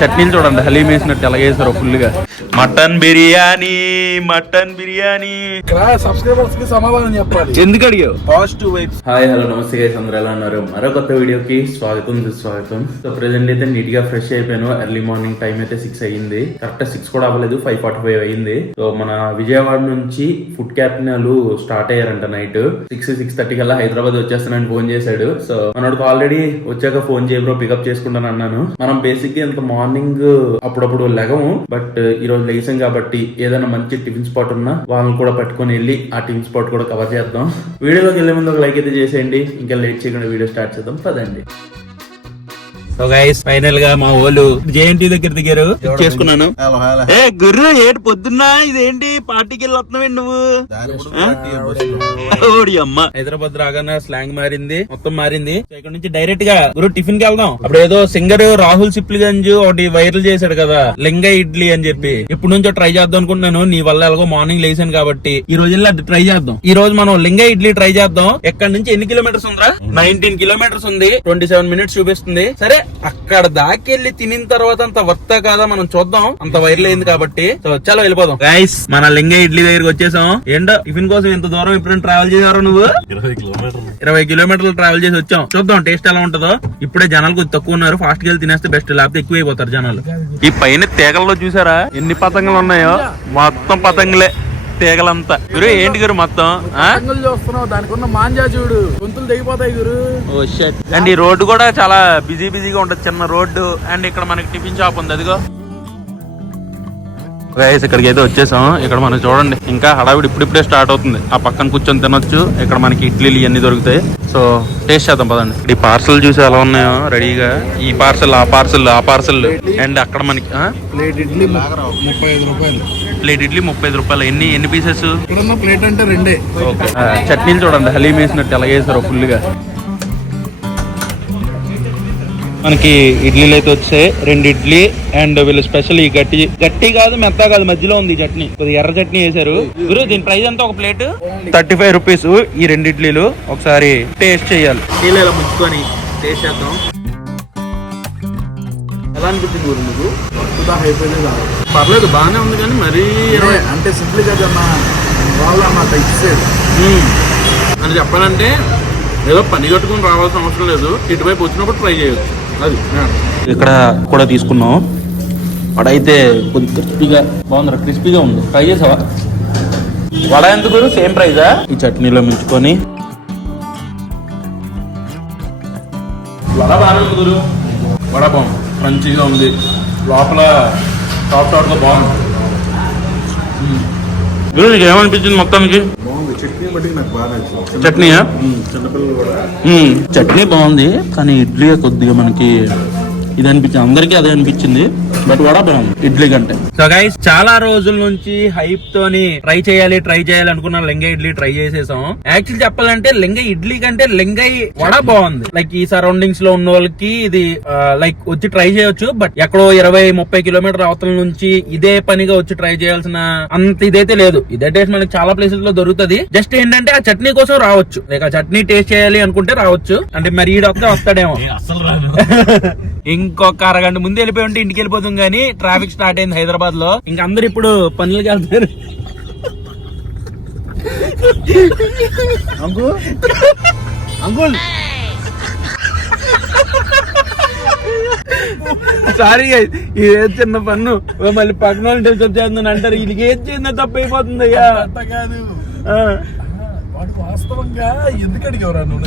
చట్నీలు చూడండి హలీం వేసినట్టు ఎలా వేసారు ఫుల్ గా. Mutton biryani mutton biryani. Subscribers కి సమాధానం చెప్పాలి. ఎందుకు అడిగావు? Positive vibes. హాయ్ హలో నమస్తే గైస్, అందరూ ఎలా ఉన్నారు? మరో కొత్త వీడియోకి స్వాగతం సుస్వాగతం. సో ప్రెసెంట్ అయితే నీట్ గా ఫ్రెష్ అయిపోయాను. ఎర్లీ మార్నింగ్ టైం అయితే 6 అయ్యింది. కరెక్ట్ 6 కూడా అవ్వలేదు, 5:45 అయ్యింది. సో మన విజయవాడ నుంచి ఫుడ్ క్యాప్టెన్లు స్టార్ట్ అయ్యారంట. నైట్ 6:30 కల్లా హైదరాబాద్ వచ్చేస్తానని ఫోన్ చేశాడు. సో మనోడికి ఆల్రెడీ వచ్చాక ఫోన్ చేయ బ్రో, పికప్ చేసుకుంటాను అన్నాను. మనం బేసిక్ గా ఇంత మార్నింగ్ అప్పుడప్పుడు లెగము, బట్ ఈ రోజు లేసాం కాబట్టి ఏదైనా మంచి టిఫిన్ స్పాట్ ఉన్నా వాళ్ళని కూడా పట్టుకొని వెళ్ళి ఆ టిఫిన్ స్పాట్ కూడా కవర్ చేద్దాం. వీడియోలోకి వెళ్ళే ముందు ఒక లైక్ అయితే చేసేయండి. ఇంకా లేట్ చేయకుండా వీడియో స్టార్ట్ చేద్దాం పదండి. సో గైస్ ఫైనల్ గా మా వాళ్ళు జేఎన్టీ దగ్గర దిగారు. చేసుకున్నాను. ఏ గుర్రు ఏడు పొద్దున్న ఇదేంటి పార్టీకి వెళ్ళి వస్తున్నావు నువ్వు? ఓడి అమ్మ, హైదరాబాద్ రాగానే స్లాంగ్ మారింది, మొత్తం మారింది. ఇక్కడ నుంచి డైరెక్ట్ గా గురు టిఫిన్ కి వెళ్దాం. అప్పుడు ఏదో సింగర్ రాహుల్ సిప్లిగంజ్ ఒకటి వైరల్ చేశాడు కదా, లింగ ఇడ్లీ అని చెప్పి. ఇప్పుడు నుంచి ట్రై చేద్దాం అనుకుంటున్నాను. నీ వల్ల ఎలాగో మార్నింగ్ లేసాను కాబట్టి ఈ రోజు వెళ్ళి ట్రై చేద్దాం. ఈ రోజు మనం లింగ ఇడ్లీ ట్రై చేద్దాం. ఎక్కడ నుంచి ఎన్ని కిలోమీటర్స్ ఉందా? 19 కిలోమీటర్స్ ఉంది. 27 మినిట్స్ చూపిస్తుంది. సరే అక్కడ దాకెళ్ళి తినిన తర్వాత అంత వర్త కాదా మనం చూద్దాం. అంత వైరల్ అయింది కాబట్టి సో చాలా వెళ్ళిపోదాం. గైస్ మన లింగ ఇడ్లీ దగ్గరికి వచ్చేసాం. ఏంటో టిఫిన్ కోసం ఇంత దూరం ఎప్పుడైనా ట్రావెల్ చేసారు నువ్వు? 20 కిలోమీటర్లు ట్రావెల్ చేసి వచ్చాం. చూద్దాం టేస్ట్ ఎలా ఉంటుందో. ఇప్పుడే జనాలు కొద్ది తక్కువ ఉన్నారు. ఫాస్ట్ గా తినేస్తే బెస్ట్, లేకపోతే ఎక్కువ అయిపోతారు జనాలు. ఈ పైన తీగల్లో చూసారా ఎన్ని పతంగులు ఉన్నాయో? మొత్తం పతంగులే, తీగలంతా. గురు ఏంటి గురు మొత్తం చూస్తున్నావు? దానికి ఉన్న మాంజా చూడు, గొంతులు దిగిపోతాయి గురు. ఓ షట్. అండ్ ఈ రోడ్డు కూడా చాలా బిజీగా ఉంటది, చిన్న రోడ్డు. అండ్ ఇక్కడ మనకి టిఫిన్ షాప్ ఉంది, అదిగో. గైస్ ఇక్కడికి అయితే వచ్చేసాం. ఇక్కడ మనం చూడండి ఇంకా హడావిడి ఇప్పుడిప్పుడే స్టార్ట్ అవుతుంది. ఆ పక్కన కూర్చొని తినొచ్చు. ఇక్కడ మనకి ఇడ్లీలు ఇవన్నీ దొరుకుతాయి. సో టేస్ట్ చేద్దాం పదండి. ఈ పార్సల్ చూసి ఎలా ఉన్నాయో రెడీగా. ఈ పార్సల్ ఆ పార్సల్ అండ్ అక్కడ మనకి ప్లేట్ ఇడ్లీ 35 రూపాయలు. ప్లేట్ ఇడ్లీ 35 రూపాయలు. ఎన్ని పీసెస్? ప్లేట్ అంటే 2. ఓకే. చట్నీలు చూడండి హలీం వేసినట్టు ఎలా వేసారు ఫుల్ గా. మనకి ఇడ్లీలు అయితే వచ్చాయి, 2 ఇడ్లీ. అండ్ వీళ్ళు స్పెషల్ ఈ గట్టి కాదు మెత్త కాదు, మధ్యలో ఉంది చట్నీ. కొద్దిగా ఎర్ర చట్నీ వేసారు. గురు దీని ప్రైస్ ఎంత? ఒక ప్లేట్ 35 రూపీస్. ఈ 2 ఇడ్లీలు ఒకసారి టేస్ట్ చేయాలి. ఇలా ముంచుకొని టేస్ట్ చేద్దాం. ఎలా అనిపించింది గురు మీకు? పర్లేదు, బాగానే ఉంది. కానీ మరీ అంటే సింపుల్ గా అని చెప్పాలంటే ఏదో పని కట్టుకుని రావాల్సిన అవసరం లేదు. ఇటువైపు వచ్చినప్పుడు ట్రై చేయొచ్చు. అది ఇక్కడ కూడా తీసుకున్నాం. వడ అయితే కొద్ది క్రిస్పీగా బాగుంది, క్రిస్పీగా ఉంది. ట్రై చేసావా? వడ ఎందుకు సేమ్ ప్రైజా? ఈ చట్నీలో మించుకొని వడ బాగానే ఉంది గురు. వడ బాగుంది, క్రంచీగా ఉంది. లోపల సాఫ్ట్ గా బాగుంది. గురు నీకు ఏమనిపించింది మొత్తానికి? చట్నీయా? చట్నీ బాగుంది, కానీ ఇడ్లీ కొద్దిగా మనకి ఇది అనిపించింది. అందరికీ అదే అనిపించింది. బట్ వడ బాగుంది ఇడ్లీ కంటే. సో గైస్ చాలా రోజుల నుంచి హైప్ తోని ట్రై చేయాలి అనుకున్న లింగ ఇడ్లీ ట్రై చేసేసాం. యాక్చువల్లీ చెప్పాలంటే లింగ ఇడ్లీ కంటే లింగై వడ బాగుంది. లైక్ ఈ సరౌండింగ్స్ లో ఉన్న వాళ్ళకి ఇది లైక్ వచ్చి ట్రై చేయొచ్చు. బట్ ఎక్కడో 20-30 కిలోమీటర్ అవతల నుంచి ఇదే పనిగా వచ్చి ట్రై చేయాల్సిన అంత ఇదైతే లేదు. ఇదే టేస్ట్ మనకి చాలా ప్లేసెస్ లో దొరుకుతుంది. జస్ట్ ఏంటంటే ఆ చట్నీ కోసం రావచ్చు. లైక్ ఆ చట్నీ టేస్ట్ చేయాలి అనుకుంటే రావచ్చు. అంటే మరి ఈడొస్తే వస్తాడేమో. ఇంకొక అరగంట ముందు వెళ్ళిపోయి ఉంటే ఇంటికి వెళ్ళిపోతాం. కానీ ట్రాఫిక్ స్టార్ట్ అయింది హైదరాబాద్ లో. ఇంక అందరు ఇప్పుడు పనులకి వెళ్తారు. అంకుల్ సారీ ఇది చిన్న పన్ను, మళ్ళీ పక్కన వాళ్ళు డిస్టర్బ్ చేస్తుందని అంటారు. ఇది ఏం చేసినా తప్పు అయిపోతుంది అయ్యా. కాదు వాస్తవంగా ఎందుకు అడిగావురా నువ్వు?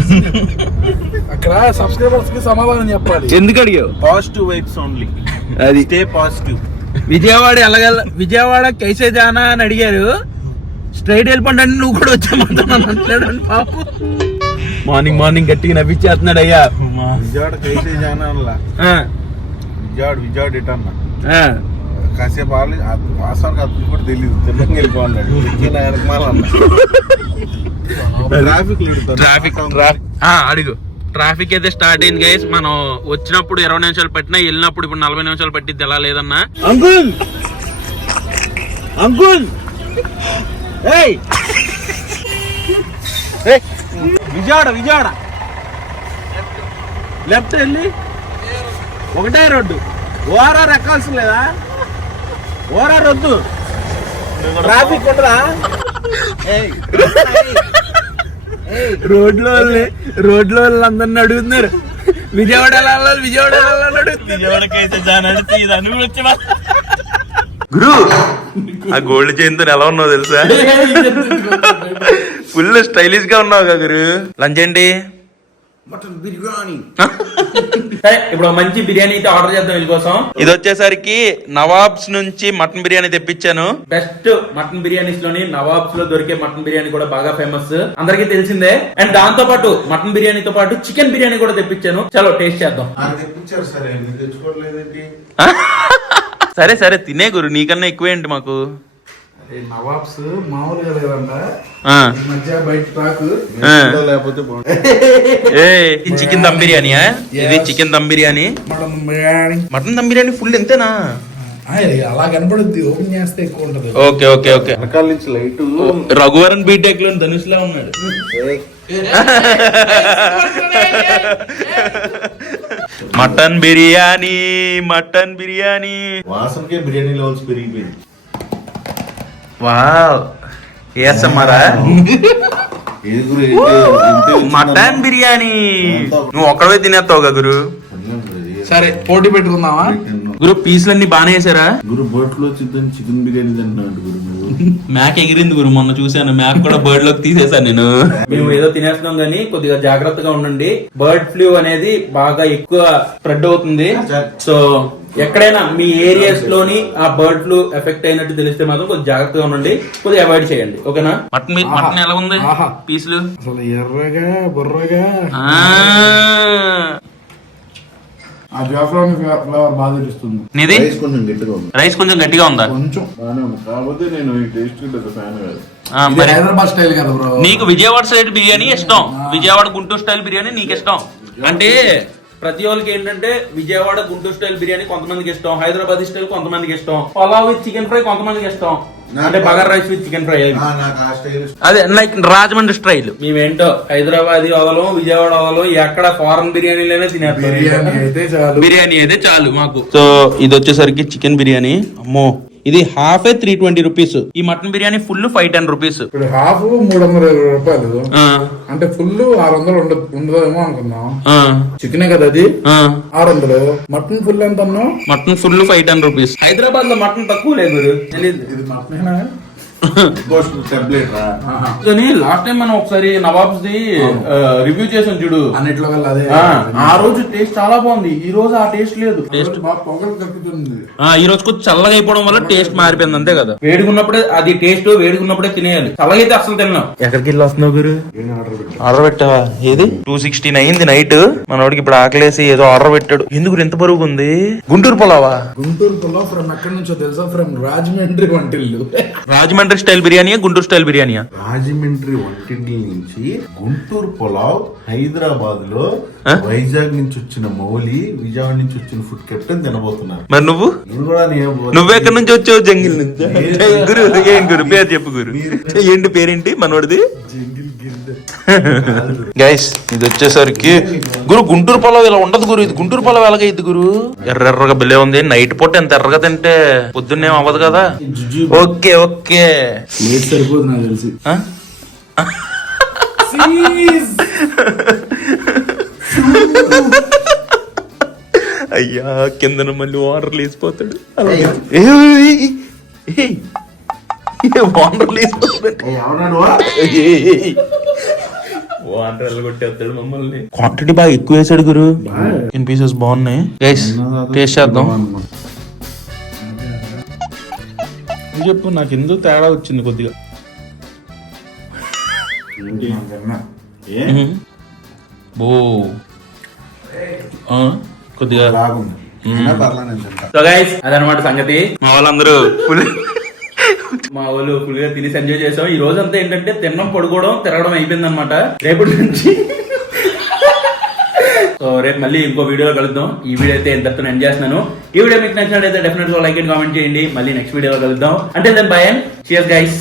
అక్కడ సబ్స్క్రైబర్స్ కి సమాధానం చెప్పాలి. ఎందుకు అడిగావు? Positive vibes only. అది స్టే పాజిటివ్. విజయవాడ కైసే జానా అని అడిగారు. స్ట్రైట్ వెళ్ళిపోండి అంటే నువ్వు కూడా వచ్చామంటాడు పాపు. మార్నింగ్ గట్టిగా నవ్విచ్చేస్తున్నాడు అయ్యా. విజయవాడ కైసే జానా విజయవాడ ఇటన్నా కాసేపు వాస్తవానికి అతను కూడా తెలియదు. తెలంగాణ వెళ్ళిపోన్నాడు. ట్రాఫిక్ అడుగు. ట్రాఫిక్ అయితే స్టార్ట్ అయింది గైస్. మనం వచ్చినప్పుడు 20 నిమిషాలు పట్టినా, వెళ్ళినప్పుడు ఇప్పుడు 40 నిమిషాలు పట్టిద్ది. ఎలా లేదన్నా? అంకుల్ విజయవాడ లెఫ్ట్ వెళ్ళి ఒకటే రోడ్డు ఓఆర్ఆర్ ఎక్కాల్సిన లేదా? ఓఆర్ఆర్ వద్దు, ట్రాఫిక్ ఉండదా? రోడ్లో వాళ్ళు అందరిని అడుగుతున్నారు విజయవాడ వెళ్ళాలి, విజయవాడ గురు. ఆ గోల్డ్ చైన్ తో ఎలా ఉన్నావు తెలుసా? ఫుల్ స్టైలిష్ గా ఉన్నావు కదా గురు. లంచ్ ఏంటి? మటన్ బిర్యానీ. సరే, ఇప్పుడు మంచి బిర్యానీ అయితే ఆర్డర్ చేద్దాం వీళ్ళ కోసం. ఇది వచ్చేసరికి నవాబ్స్ నుంచి మటన్ బిర్యానీ తెప్పించాను. బెస్ట్ మటన్ బిర్యానీస్ లోని నవాబ్స్ లో దొరికే మటన్ బిర్యానీ కూడా బాగా ఫేమస్, అందరికీ తెలిసిందే. అండ్ దాంతో పాటు మటన్ బిర్యానీతో పాటు చికెన్ బిర్యానీ కూడా తెప్పించాను. చలో టేస్ట్ చేద్దాం. తెప్పించారు సరే, తెచ్చుకోవట్లేదేంటి? సరే సరే తినే గురు, నీకన్నా ఎక్కువేంటి మాకు. నవాబ్స్ మామూలుగా లేదంట, ఆ, ఈ మధ్య బయట టాక్. లేకపోతే చికెన్ దమ్ బిర్యానీయా? ఇది chicken dum biryani. Mutton dum biryani full ఎంతేనా? అలా కనపడుద్ది, ఓపెన్ చేస్తే ఎక్కువ ఉంటది. Okay okay okay. వెనకాల నుంచి లైట్ రఘువరన్ బీటెక్ లో ధనుష్ లా ఉన్నాడు. మటన్ బిర్యానీ, మటన్ బిర్యానీ వాసనకే బిర్యానీ లెవెల్స్ పెరిగిపోయింది. వావ్, ఏసమ్మరా మటన్ బిర్యానీ. నువ్వు ఒక్కడే తినేస్తావు గురు. సరే పోటీ పెట్టుకుందామా గురు? పీసులన్నీ బానే వేసారా గురు? బర్డ్ లో చికెన్ బిర్యానీ తింటున్నాడు గురు. మ్యాక్ ఎగిరింది గురు, మొన్న చూసాను. మ్యాక్ కూడా బర్డ్ లోకి తీసేసాను నేను. మేము ఏదో తినేస్తున్నాం గానీ కొద్దిగా జాగ్రత్తగా ఉండండి. బర్డ్ ఫ్లూ అనేది బాగా ఎక్కువ స్ప్రెడ్ అవుతుంది. సో ఎక్కడైనా మీ ఏరియాస్ లోని ఆ బర్డ్ ఫ్లూ ఎఫెక్ట్ అయినట్టు తెలిస్తే మాత్రం కొద్దిగా జాగ్రత్తగా ఉండండి, కొద్దిగా అవాయిడ్ చేయండి. ఓకేనా? మటన్ ఎలా ఉంది పీసులు? అసలు ఎర్రగా బుర్రగా. ఆ జాఫ్రాన్ ఫ్లేవర్ బాగా తెలుస్తుంది. నీది కొంచెం గట్టిగా ఉంది. రైస్ కొంచెం గట్టిగా ఉందా? కొంచెం బాగానే ఉంది, కాకపోతే నేను ఈ టేస్ట్ ఫ్యాన్ కాదు. మరి హైదరాబాద్ స్టైల్ కదా బ్రో. నీకు విజయవాడ సైడ్ బిర్యానీ ఇష్టం, విజయవాడ గుంటూరు స్టైల్ బిర్యానీ నీకు ఇష్టం. అంటే ప్రతి వాళ్ళకి ఏంటంటే విజయవాడ గుంటూరు స్టైల్ బిర్యానీ కొంతమందికి ఇష్టం, హైదరాబాద్ స్టైల్ కొంతమందికి ఇష్టం, పలావ్ విత్ చికెన్ ఫ్రై కొంతమందికి ఇష్టం, అంటే bagara rice with chicken fry. అదే లైక్ రాజమండ్రి స్టైల్. మేమేంటో హైదరాబాద్ వదలం, విజయవాడ వదలం, ఎక్కడ ఫారెన్ బిర్యానీలోనే తినేస్తాం. బిర్యానీ అయితే చాలు మాకు. సో ఇది వచ్చేసరికి చికెన్ బిర్యానీ. అమ్మో, ఇది హాఫ్ 320 రూపీస్. ఈ మటన్ బిర్యానీ ఫుల్ 510 రూపీస్. ఇప్పుడు హాఫ్ 320 రూపాయలు, అంటే ఫుల్ 600 ఉండదేమో అనుకున్నాం. చికెనే కదా అది, 600. మటన్ ఫుల్ ఎంత అన్నావు? Mutton full 510 rupees. హైదరాబాద్ లో మటన్ తక్కువ లేదు. ఇది మటనేనా? లాస్ట్ టైం మనం ఒకసారి నవాబ్స్ ది రివ్యూ చేసాం చూడు, అన్నిట్లో అదే. ఆ రోజు టేస్ట్ చాలా బాగుంది, ఈ రోజు ఆ టేస్ట్ లేదు. టేస్ట్ పొగలు తగ్గుతుంది. ఈ రోజు కొంచెం చల్లగా అయిపోవడం వల్ల టేస్ట్ మారిపోయింది, అంతే కదా. వేడుకున్నప్పుడే అది టేస్ట్, వేడుకున్నప్పుడే తినేయాలి. చల్లగా అయితే అసలు తిన్నాం. ఎక్కడికి వెళ్ళి వస్తున్నావు గురు? ఆర్డర్ పెట్టావా? ఏది 216 అయింది నైట్. మనోడికి ఇప్పుడు ఆకలేసి ఏదో ఆర్డర్ పెట్టాడు. ఎందుకు ఎంత బరువుగా ఉంది? గుంటూరు పులావా? గుంటూరు పులావ్ ఫ్రమ్ ఎక్కడి నుంచో తెలుసా? ఫ్రమ్ రాజమండ్రి వంటిల్లు. రాజమండ్రి స్టైల్ బిర్యానీ, గుంటూరు స్టైల్ బిర్యానీయా? రాజమండ్రి వంటింటి నుంచి గుంటూరు పులావ్, హైదరాబాద్ లో వైజాగ్ నుంచి వచ్చిన మౌలి, విజయవాడ నుంచి వచ్చిన ఫుడ్ కెప్టెన్ తినబోతున్నారు. మరి నువ్వెక్కడి నుంచి వచ్చావు? జంగిల్ నుంచి. గురు ఏం గురు పేరు చెప్పు గురు. ఏంటి పేరేంటి మనోడిది? గైస్ ఇది వచ్చేసరికి గురు గుంటూరు పొలం ఇలా ఉండదు గురు. ఇది గుంటూరు పొలం ఎలాగైద్ది గురు? ఎర్రెర్రగా బిల్లే ఉంది. నైట్ పూట ఎంత ఎర్రగా తింటే పొద్దున్నేం అవ్వదు కదా. ఓకే ఓకే, సరిపోదు నాకు తెలిసి. అయ్యా కిందన మళ్ళీ వాటర్ లేసిపోతాడు. వాటర్ లేసిపోతాడు. వాటర్ వెళ్ళగొట్టేస్తాడు మమ్మల్ని. క్వాంటిటీ బాగా ఎక్కువ వేసాడు గురు. ఇన్ పీసెస్ బాగున్నాయి. టేస్ట్ చేద్దాం. చెప్పు, నాకు ఎందుకు తేడా వచ్చింది కొద్దిగా. ఓ కొద్దిగా అదనమాట సంగతి. మా వాళ్ళందరూ మా వాళ్ళు ఫుల్ గా తినేసి ఎంజాయ్ చేసాం. ఈ రోజు అంతా ఏంటంటే తినడం, పడుకోవడం, తిరగడం అయిపోయింది అనమాట. రేపటి నుంచి సో రేపు మళ్ళీ ఇంకో వీడియోలో కలుద్దాం. ఈ వీడియో అయితే ఎంతతో ఎండ్ చేస్తున్నాను. ఈ వీడియో మీకు నచ్చినట్లయితే డెఫినెట్ గా లైక్ అండ్ కామెంట్ చేయండి. మళ్ళీ నెక్స్ట్ వీడియోలో కలుద్దాం. అంటే then bye and cheers guys.